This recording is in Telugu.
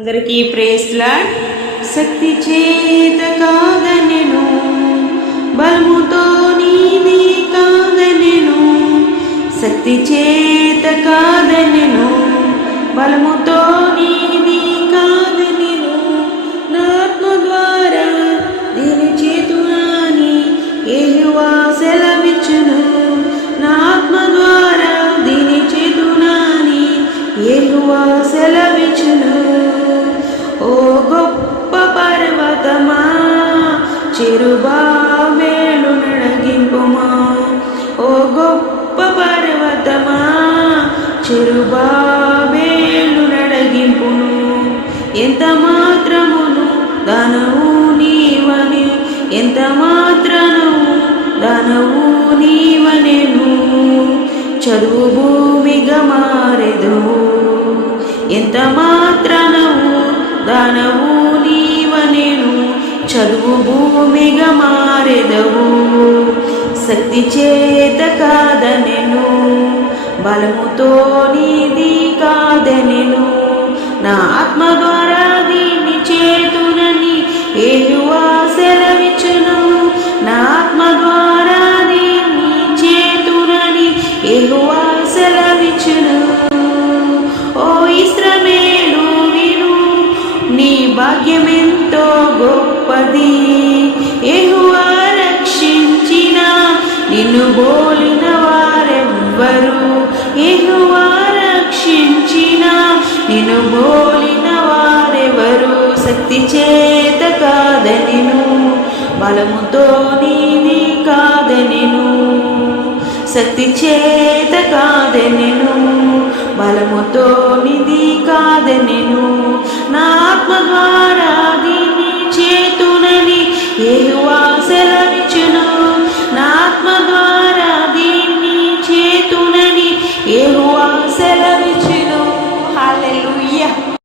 అందరికీ ప్రేస్లా శక్తి చేత కాదనెను బలముతో నీది కాదనెను. శక్తి చేత కాదనెను బలముతో చిరుబావేలు నడగింపుమా? ఓ గొప్ప పర్వతమా చిరుబావేలు నడగింపును? ఎంత మాత్రమును ధనవు నీవని ఎంత మాత్రను ధనవు నీవనెను? చదువు భూమిగా మారెదు? ఎంత మాత్రనవు ధనవు నీవనెను? చదువు భూమిగా మారెదవు. శక్తి చేత కాదనెను. బలముతో నీది కాదనెను. నా ఆత్మ ద్వారా దీన్ని చేతునని ఏయువా సెలవిచ్చును. నా ఆత్మ ద్వారా దీన్ని చేతునని ఏయువా సెలవిచ్చును. ఓ ఇస్రమేలు విను నీ భాగ్యమే గొప్పది ఎహువా రక్షించిన నిన్ను బోలిన వారెవ్వరు. ఎహువా రక్షించిన నిన్ను బోలిన వారెవరు. శక్తి చేత కాదనిను బలముతో నీది కాదనిను. శక్తి చేత కాదనిను బలముతో నిధి కాదెనెను. నా ఆత్మ